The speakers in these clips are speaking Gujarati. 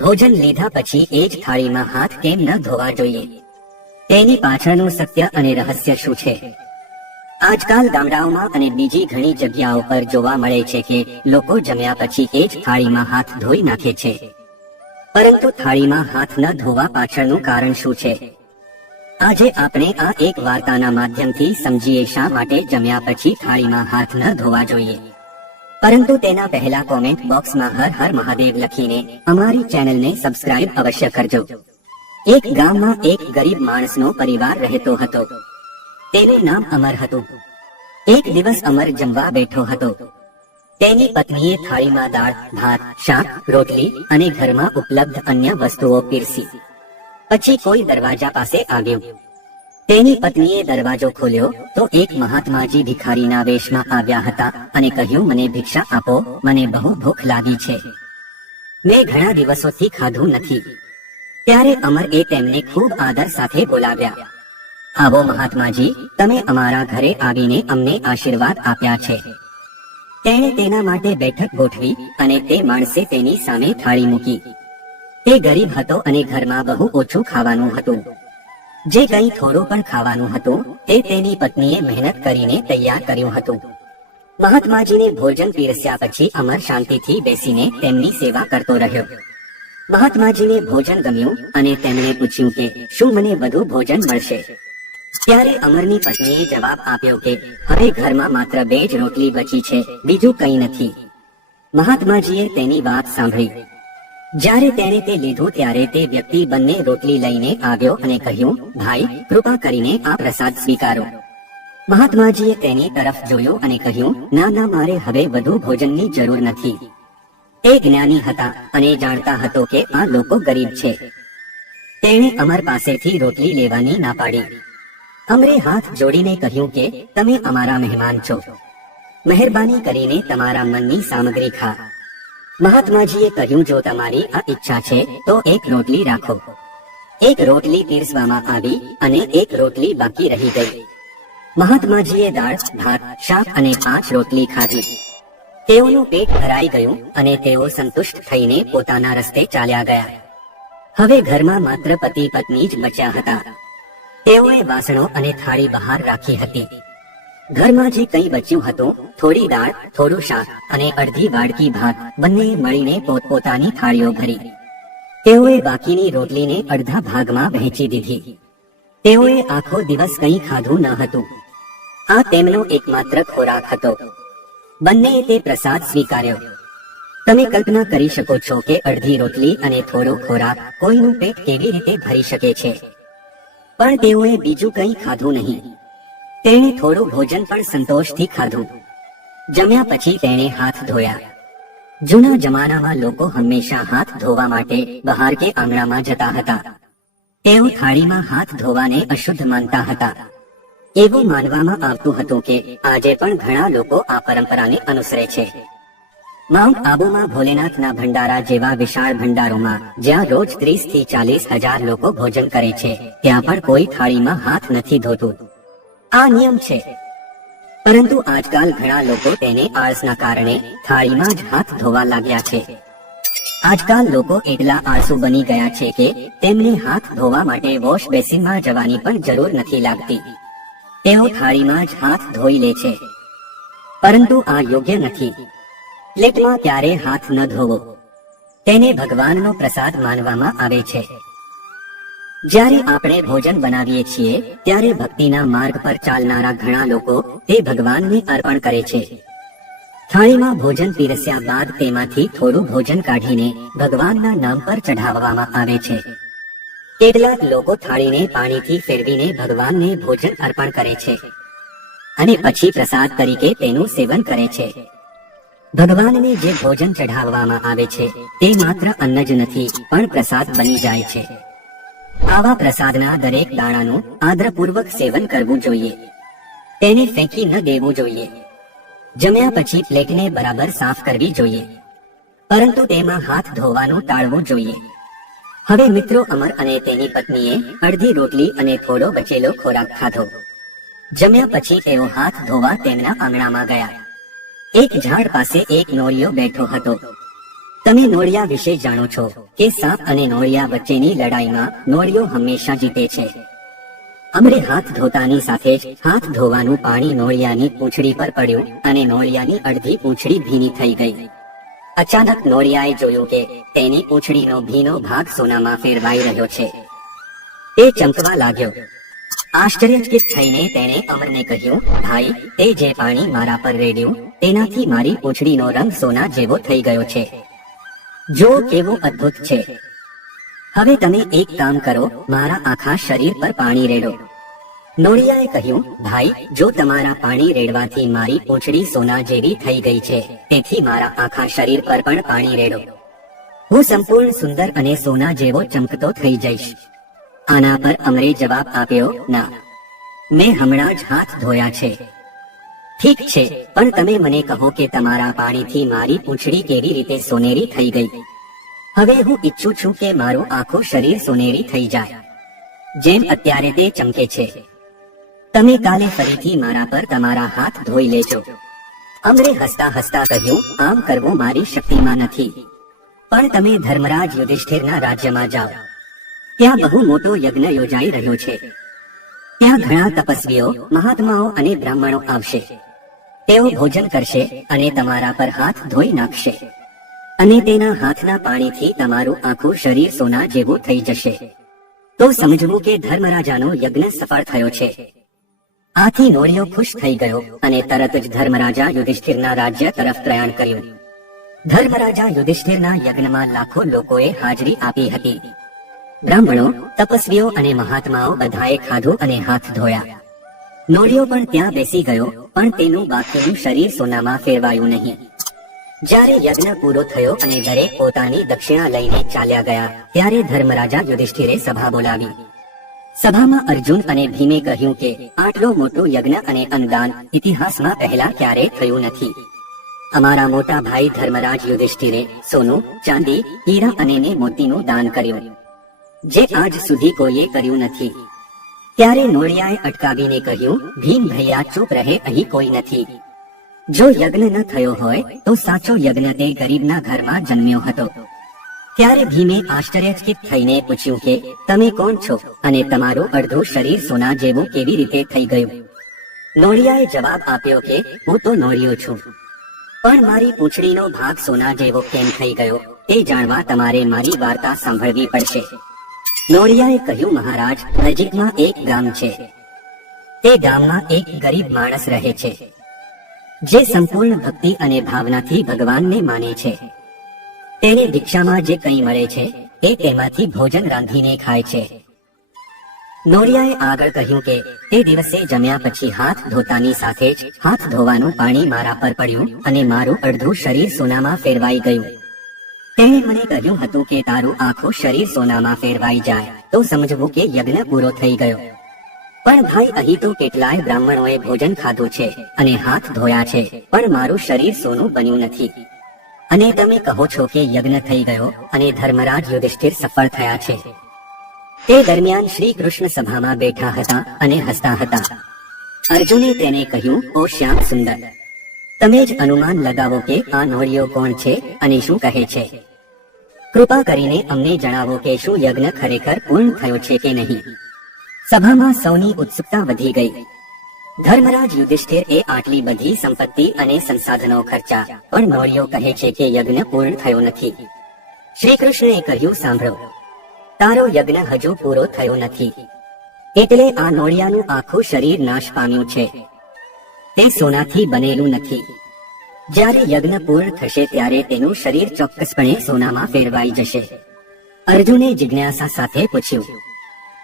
ભોજન લીધા પછી એ જ થાળીમાં હાથ કેમ ન ધોવા જોઈએ? તેની પાછળનું સત્ય અને રહસ્ય શું છે? આજકાલ ગામડાઓમાં અને બીજી ઘણી જગ્યાઓ પર જોવા મળે છે કે લોકો જમ્યા પછી એ જ થાળીમાં હાથ ધોઈ નાખે છે. પરંતુ થાળીમાં હાથ ન ધોવા પાછળનું કારણ શું છે? આજે આપણે આ એક વાર્તાના માધ્યમથી સમજીએ શા માટે જમ્યા પછી થાળીમાં હાથ ન ધોવા જોઈએ. પરંતુ તેના પહેલા કોમેન્ટ બોક્સમાં હર હર મહાદેવ લખીને અમારી ચેનલને સબસ્ક્રાઇબ અવશ્ય કરજો. એક ગામમાં એક ગરીબ માણસનો પરિવાર રહેતો હતો. તેનું નામ અમર હતું. એક દિવસ અમર જમવા બેઠો હતો. તેની પત્નીએ થાળીમાં દાળ, ભાત, શાક, રોટલી અને ઘરમાં ઉપલબ્ધ અન્ય વસ્તુઓ પીરસી. પછી કોઈ દરવાજા પાસે આવ્યું. તેની પત્નીએ દરવાજો ખોલ્યો તો એક મહાત્માજી ભિખારીના વેશમાં આવ્યા હતા અને કહ્યું, મને ભિક્ષા આપો, મને બહુ ભૂખ લાગી છે. મેં ઘણા દિવસોથી ખાધું નથી. ત્યારે અમરે તેમને ખૂબ આદર સાથે બોલાવ્યા. આવો મહાત્માજી, તમે અમારા ઘરે આવીને અમને આશીર્વાદ આપ્યા છે. તેણે તેના માટે બેઠક ગોઠવી અને તે માણસે તેની સામે થાળી મૂકી. તે ગરીબ હતો અને ઘરમાં બહુ ઓછું ખાવાનું હતું. જે કંઈ થોડું પણ ખાવાનું હતું તે તેની પત્નીએ મહેનત કરીને તૈયાર કર્યું હતું. મહાત્માજીને ભોજન પીરસ્યા પછી અમર શાંતિથી બેસીને તેમની સેવા કરતો રહ્યો. મહાત્માજીને ભોજન ગમ્યું અને તેમણે પૂછ્યું કે શું મને વધુ ભોજન મળશે? ત્યારે અમરની પત્નીએ જવાબ આપ્યો કે હવે ઘરમાં માત્ર 2 જ રોટલી બચી છે, બીજું કંઈ નથી. મહાત્માજીએ તેની વાત સાંભળી. જ્યારે તેણે તે લીધું ત્યારે તે વ્યક્તિ બંને રોટલી લઈને આવ્યો અને કહ્યું, ભાઈ, કૃપા કરીને આ પ્રસાદ સ્વીકારો. મહાત્માજીએ તેની તરફ જોયું અને કહ્યું, ના ના, મારે હવે વધુ ભોજનની જરૂર નથી. તે જ્ઞાની હતા અને જાણતા હતો કે આ લોકો ગરીબ છે. તેણે અમર પાસેથી રોટલી લેવાની ના પાડી. અમરે હાથ જોડીને કહ્યું કે તમે અમારા મહેમાન છો, મહેરબાની કરીને તમારા મનની સામગ્રી ખા. મહાત્માજીએ કહ્યું, જો તમારી આ ઈચ્છા છે તો એક રોટલી રાખો. એક રોટલી પીરસવામાં આવી અને એક રોટલી બાકી રહી ગઈ. મહાત્માજીએ દાળ, ભાત, શાક અને 5 રોટલી ખાધી. તેઓનું પેટ ભરાઈ ગયું અને તેઓ સંતુષ્ટ થઈને પોતાના રસ્તે ચાલ્યા ગયા. હવે ઘરમાં માત્ર પતિ પત્ની જ બચ્યા હતા. તેઓએ વાસણો અને થાળી બહાર રાખી હતી. ઘરમાં જે કંઈ બચ્યું હતું, થોડી દાળ, થોડું શાક અને અડધી વાડકી ભાત, બંને મળીને પોતપોતાની થાળીઓ ભરી. તેઓએ બાકીની રોટલીને અડધા ભાગમાં વહેંચી દીધી. તેઓએ આખો દિવસ કંઈ ખાધું ન હતું. આ તેમનો એકમાત્ર ખોરાક હતો. બંનેએ તે પ્રસાદ સ્વીકાર્યો. તમે કલ્પના કરી શકો છો કે અડધી રોટલી અને થોડો ખોરાક કોઈનું પેટ કેવી રીતે ભરી શકે છે. પણ તેઓએ બીજું કંઈ ખાધું નહીં. તેણે થોડું ભોજન પણ સંતોષથી ખાધું. જમ્યા પછી તેણે હાથ ધોયા. જૂના જમાનામાં લોકો હંમેશા હાથ ધોવા માટે બહાર કે આંગણામાં જતા હતા. તેઓ થાળીમાં હાથ ધોવાને અશુદ્ધ માનતા હતા. એવું માનવામાં આવતું હતું કે આજે પણ ઘણા લોકો આ પરંપરાને અનુસરે છે. માઉન્ટ આબુમાં ભોલેનાથના ભંડારા જેવા વિશાળ ભંડારોમાં જ્યાં રોજ 30 થી 40 હજાર લોકો ભોજન કરે છે, ત્યાં પણ કોઈ થાળીમાં હાથ નથી ધોતું. આ નિયમ છે. પરંતુ આજકાલ ઘણા લોકો તેને આળસના કારણે થાળીમાં જ હાથ ધોવા લાગ્યા છે. આજકાલ લોકો એટલા આળસુ બની ગયા છે કે તેમને હાથ ધોવા માટે વોશ બેસિનમાં જવાની પણ જરૂર નથી લાગતી. તેઓ થાળીમાં જ હાથ ધોઈ લે છે. પરંતુ આ યોગ્ય નથી. પ્લેટમાં ક્યારે હાથ ન ધોવો. તેને ભગવાનનો પ્રસાદ માનવામાં આવે છે. જ્યારે આપણે ભોજન બનાવીએ છીએ ત્યારે ભક્તિના માર્ગ પર ચાલનારા ઘણા લોકો તે ભગવાનને અર્પણ કરે છે. થાળીમાં ભોજન પીરસ્યા બાદ તેમાંથી થોડું ભોજન કાઢીને ભગવાનના નામ પર ચઢાવવામાં આવે છે. કેટલાક લોકો થાળીને પાણીથી ફેરવીને ભગવાનને ભોજન અર્પણ કરે છે અને પછી પ્રસાદ તરીકે તેનું સેવન કરે છે. ભગવાનને જે ભોજન ચઢાવવામાં આવે છે તે માત્ર અન્ન જ નથી પણ પ્રસાદ બની જાય છે. આવા પ્રસાદના દરેક દાણાનું આદરપૂર્વક સેવન કરવું જોઈએ. તેને ફેંકી ન દેવું જોઈએ. જમ્યા પછી પ્લેટને બરાબર સાફ કરવી જોઈએ, પરંતુ તેમાં હાથ ધોવાનું ટાળવું જોઈએ. હવે મિત્રો, અમર અને તેની પત્નીએ અડધી રોટલી અને થોડો બચેલો ખોરાક ખાધો. જમ્યા પછી તેઓ હાથ ધોવા તેમના આંગણામાં ગયા. એક ઝાડ પાસે એક નોળિયો બેઠો હતો. તમે નોળિયા વિશે જાણો છો કે સાપ અને નોળિયા વચ્ચેની લડાઈમાં નોળિયો હંમેશા જીતે છે. અમરે હાથ ધોતાની સાથે જ હાથ ધોવાનું પાણી નોળિયાની પૂંછડી પર પડ્યું અને નોળિયાની અડધી પૂંછડી ભીની થઈ ગઈ. અચાનક નોળિયાએ જોયું કે તેની પૂંછડીનો ભીનો ભાગ સોનામાં ફેરવાઈ રહ્યો છે. તે ચમકવા લાગ્યો. આશ્ચર્યચકિત થઈને તેણે અમરને કહ્યું, ભાઈ, તે જે પાણી મારા પર રેડ્યું તેનાથી મારી પૂંછડીનો રંગ સોના જેવો થઈ ગયો છે. જો કેવું અદ્ભુત છે. હવે તમે એક કામ કરો, મારા આખા શરીર પર પાણી રેડો. નોળિયાએ કહ્યું, ભાઈ, જો તમારા પાણી રેડવાથી મારી પૂંછડી સોના જેવી થઈ ગઈ છે, તેથી મારા આખા શરીર પર પણ પાણી રેડો. હું સંપૂર્ણ સુંદર અને સોના જેવો ચમકતો થઈ જઈશ. આના પર અમરે જવાબ આપ્યો, ના, મેં હમણાં જ હાથ ધોયા છે. ઠીક છે, પણ તમે મને કહો કે તમારા પાણીથી મારી પૂંછડી કેવી રીતે સોનેરી થઈ ગઈ? હવે હું ઈચ્છું છું કે મારું આખું શરીર સોનેરી થઈ જાય, જેમ અત્યારે તે ચમકે છે. તમે કાલે ફરીથી મારા પર તમારા હાથ ધોઈ લેજો. અમરે હસતા હસતા કહ્યું, આમ કરવું મારી શક્તિમાં નથી, પણ તમે ધર્મરાજ યુધિષ્ઠિરના રાજ્યમાં જાઓ. ત્યાં બહુ મોટો યજ્ઞ યોજાઈ રહ્યો છે. ત્યાં ઘણા તપસ્વીઓ, મહાત્માઓ અને બ્રાહ્મણો આવશે. તેઓ ભોજન કરશે અને તમારા પર હાથ ધોઈ નાખશે, અને તેના હાથના પાણીથી તમારું આખું શરીર સોના જેવું થઈ જશે. તો સમજવું કે ધર્મરાજાનો યજ્ઞ સફળ થયો છે. આથી નોળિયો ખુશ થઈ ગયો અને તરત જ ધર્મરાજા યુધિષ્ઠિરના રાજ્ય તરફ પ્રયાણ કર્યું. ધર્મરાજા યુધિષ્ઠિરના યજ્ઞમાં લાખો લોકોએ હાજરી આપી હતી. બ્રાહ્મણો, તપસ્વીઓ અને મહાત્માઓ બધાએ ખાધું અને હાથ ધોયા. નોળિયો પણ ત્યાં બેસી ગયો, પણ તેનું બાકીનું શરીર સોનામાં ફેરવાયું નહીં. જ્યારે યજ્ઞ પૂરો થયો અને દરેક પોતાની દક્ષિણા લઈને ચાલ્યા ગયા, ત્યારે ધર્મરાજા યુધિષ્ઠિરે સભા બોલાવી. સભામાં અર્જુન અને ભીમે કહ્યું કે આટલો મોટો યજ્ઞ અને અન્નદાન ઇતિહાસમાં પહેલા ક્યારેય થયું નથી. અમારા મોટા ભાઈ ધર્મરાજ યુધિષ્ઠિરે સોનું, ચાંદી, હીરા અને મોતીનું દાન કર્યું, જે આજ સુધી કોઈએ કર્યું નથી. ત્યારે નોળિયાએ અટકાવીને કહ્યું, ભીમ ભૈયા, ચૂપ રહે, અહીં કોઈ નથી. જો યજ્ઞ ન થયો હોય તો સાચો યજ્ઞ તે ગરીબના ઘરમાં જન્મ્યો હતો. ત્યારે ભીમે આશ્ચર્યચકિત થઈને પૂછ્યું કે તમે કોણ છો અને તમારું અડધું શરીર સોના જેવું કેવી રીતે થઈ ગયું? નોળિયાએ જવાબ આપ્યો કે હું તો નોળિયો છું, પણ મારી પૂંછડીનો ભાગ સોના જેવો કેમ થઈ ગયો તે જાણવા તમારે મારી વાર્તા સાંભળવી પડશે. નોળિયાએ કહ્યું, મહારાજ, નજીકમાં એક ગામ છે. તે ગામમાં એક ગરીબ માણસ રહે છે, જે સંપૂર્ણ ભક્તિ અને ભાવનાથી ભગવાનને માને છે. તેને દીક્ષામાં જે કંઈ મળે છે એ તેમાંથી ભોજન રાંધીને ખાય છે. નોળિયાએ આગળ કહ્યું કે તે દિવસે જમ્યા પછી હાથ ધોતાની સાથે જ હાથ ધોવાનું પાણી મારા પર પડ્યું અને મારું અડધું શરીર સોનામાં ફેરવાઈ ગયું. તેણે મને કહ્યું હતું કે તારું આખું શરીર સોનામાં ફેરવાઈ જાય તો સમજવું કે યજ્ઞ પૂરો થઈ ગયો. પણ ભાઈ, અહીં તો કેટલાય બ્રાહ્મણોએ ભોજન ખાધું છે અને હાથ ધોયા છે, પણ મારું શરીર સોનું બન્યું નથી. અને તમે કહો છો કે યજ્ઞ થઈ ગયો અને ધર્મરાજ યુધિષ્ઠિર સફળ થયા છે. તે દરમિયાન શ્રી કૃષ્ણ સભામાં બેઠા હતા અને હસતા હતા. અર્જુને તેને કહ્યું, ઓ શ્યામ સુંદર, તમે જ અનુમાન લગાવો કે આ નોળિયો કોણ છે અને શું કહે છે. કૃપા કરીને અમને જણાવો કે શું યજ્ઞ ખરેખર પૂર્ણ થયો છે કે નહીં. સભામાં સૌની ઉત્સુકતા વધી ગઈ. ધર્મરાજ યુધિષ્ઠિર એ આટલી બધી સંપત્તિ અને સંસાધનો ખર્ચા, પણ નોળિયો કહે છે કે યજ્ઞ પૂર્ણ થયો નથી. શ્રી કૃષ્ણએ કહ્યું, સાંભળો, તારો યજ્ઞ હજુ પૂરો થયો નથી, એટલે આ નોળિયાનું આખું શરીર નાશ પામ્યું છે. તે સોનાથી બનેલું નથી. જ્યારે યજ્ઞ પૂર્ણ થશે ત્યારે તેનું શરીર ચોક્કસપણે સોનામાં ફેરવાઈ જશે. અર્જુને જિજ્ઞાસા સાથે પૂછ્યું,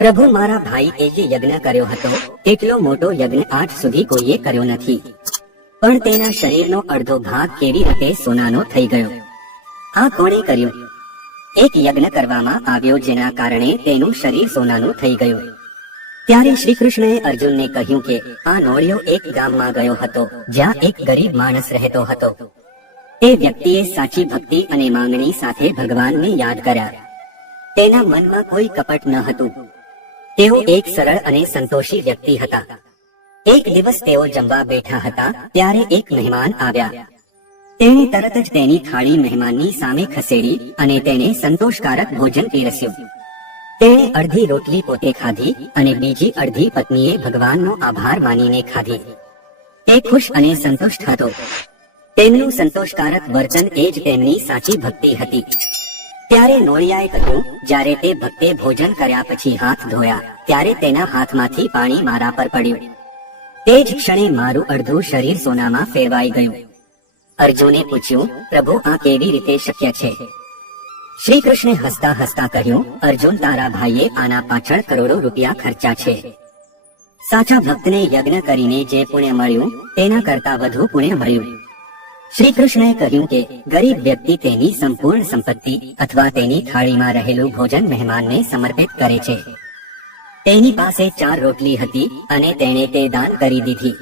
પ્રભુ, મારા ભાઈ એ જે યજ્ઞ કર્યો હતો એટલો મોટો યજ્ઞ આજ સુધી કોઈએ કર્યો નથી, પણ તેના શરીરનો અડધો ભાગ કેવી રીતે સોનાનો થઈ ગયો? આ કોણે કર્યું? એક યજ્ઞ કરવામાં આવ્યો જેના કારણે તેનું શરીર સોનાનું થઈ ગયું. ત્યારે શ્રી કૃષ્ણએ અર્જુનને કહ્યું કે આ નોળિયો એક ગામમાં ગયો હતો જ્યાં એક ગરીબ માણસ રહેતો હતો. તે વ્યક્તિએ સાચી ભક્તિ અને માંગણી સાથે ભગવાનને યાદ કર્યા. તેના મનમાં કોઈ કપટ ન હતું. તેઓ એક સરળ અને સંતોષી વ્યક્તિ હતા. એક દિવસ તેઓ જમવા બેઠા હતા ત્યારે એક મહેમાન આવ્યા. તેણે તરત જ તેની થાળી મહેમાનની સામે ખસેડી અને તેને સંતોષકારક ભોજન પીરસ્યું. તેણે અડધી રોટલી પોતે ખાધી અને બીજી અડધી પત્નીએ ભગવાનનો આભાર માનીને ખાધી. તે ખુશ અને સંતુષ્ટ હતો. તેમનું સંતોષકારક વર્તન એ જ તેમની સાચી ભક્તિ હતી. ત્યારે નોળિયાએ કહ્યું, જ્યારે તે ભક્તે ભોજન કર્યા પછી હાથ ધોયા ત્યારે તેના હાથમાંથી પાણી મારા પર પડ્યું. તે જ ક્ષણે મારું અડધું શરીર સોનામાં ફેરવાઈ ગયું. અર્જુને પૂછ્યું, પ્રભુ, આ કેવી રીતે શક્ય છે? શ્રી કૃષ્ણે હસતા હસતા કહ્યું, અર્જુન, તારા ભાઈએ આના પાછળ કરોડો રૂપિયા ખર્ચા છે. સાચા ભક્તને યજ્ઞ કરીને જે પુણ્ય મળ્યું તેના કરતા વધુ પુણ્ય મળ્યું. શ્રી કૃષ્ણએ કહ્યું કે ગરીબ વ્યક્તિ તેની સંપૂર્ણ સંપત્તિ અથવા તેની થાળીમાં રહેલું ભોજન મહેમાનને સમર્પિત કરે છે. તેની પાસે 4 રોટલી હતી અને તેણે તે દાન કરી દીધી.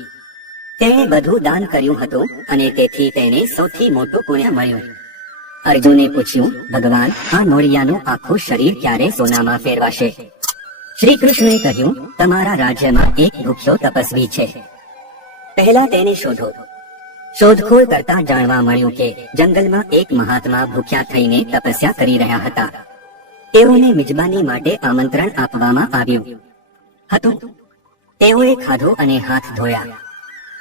તેણે બધું દાન કર્યું હતું અને તેથી તેને સૌથી મોટું પુણ્ય મળ્યું. અર્જુને પૂછ્યું, ભગવાન, આ નોળિયાનું આખું શરીર ક્યારે સોનામાં ફેરવાશે? શ્રી કૃષ્ણે કહ્યું, તમારા રાજ્યમાં એક ભૂખ્યો તપસ્વી છે. પહેલા તેને શોધો. શોધખોળ કરતા જાણવા મળ્યું કે જંગલમાં એક મહાત્મા ભૂખ્યા થઈને તપસ્યા કરી રહ્યા હતા. તેઓને મિજબાની માટે આમંત્રણ આપવામાં આવ્યું હતું. તેઓએ ખાધું અને હાથ ધોયા.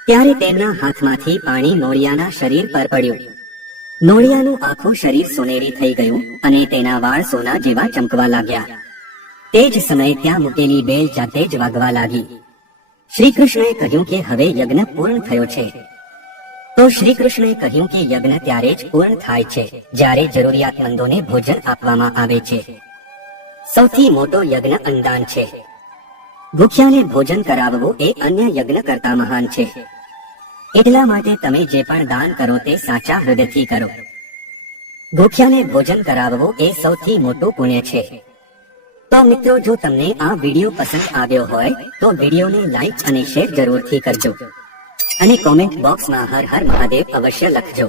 ત્યારે તેમના હાથમાંથી પાણી નોળિયાના શરીર પર પડ્યું. નોળિયાનું આખું શરીર સોનેરી થઈ ગયું અને તેના વાળ સોના જેવા ચમકવા લાગ્યા. તે જ સમયે ત્યાં મૂકેલી બેલ જાતે જ વાગવા લાગી. શ્રી કૃષ્ણએ કહ્યું કે હવે યજ્ઞ પૂર્ણ થયો છે. તો શ્રી કૃષ્ણએ કહ્યું કે યજ્ઞ ત્યારે જ પૂર્ણ થાય છે જ્યારે જરૂરિયાતમંદોને ભોજન આપવામાં આવે છે. સૌથી મોટો યજ્ઞ અન્નદાન છે. ભૂખ્યાને ભોજન કરાવવું એ અન્ય યજ્ઞ કરતા મહાન છે. એટલા માટે તમે જે પણ દાન કરો તે સાચા હૃદયથી કરો. ભૂખ્યાને ભોજન કરાવવું એ સૌથી મોટું પુણ્ય છે. તો મિત્રો, જો તમને આ વિડીયો પસંદ આવ્યો હોય તો વિડીયોને લાઈક અને શેર જરૂરથી કરજો અને કોમેન્ટ બોક્સમાં હર હર મહાદેવ અવશ્ય લખજો.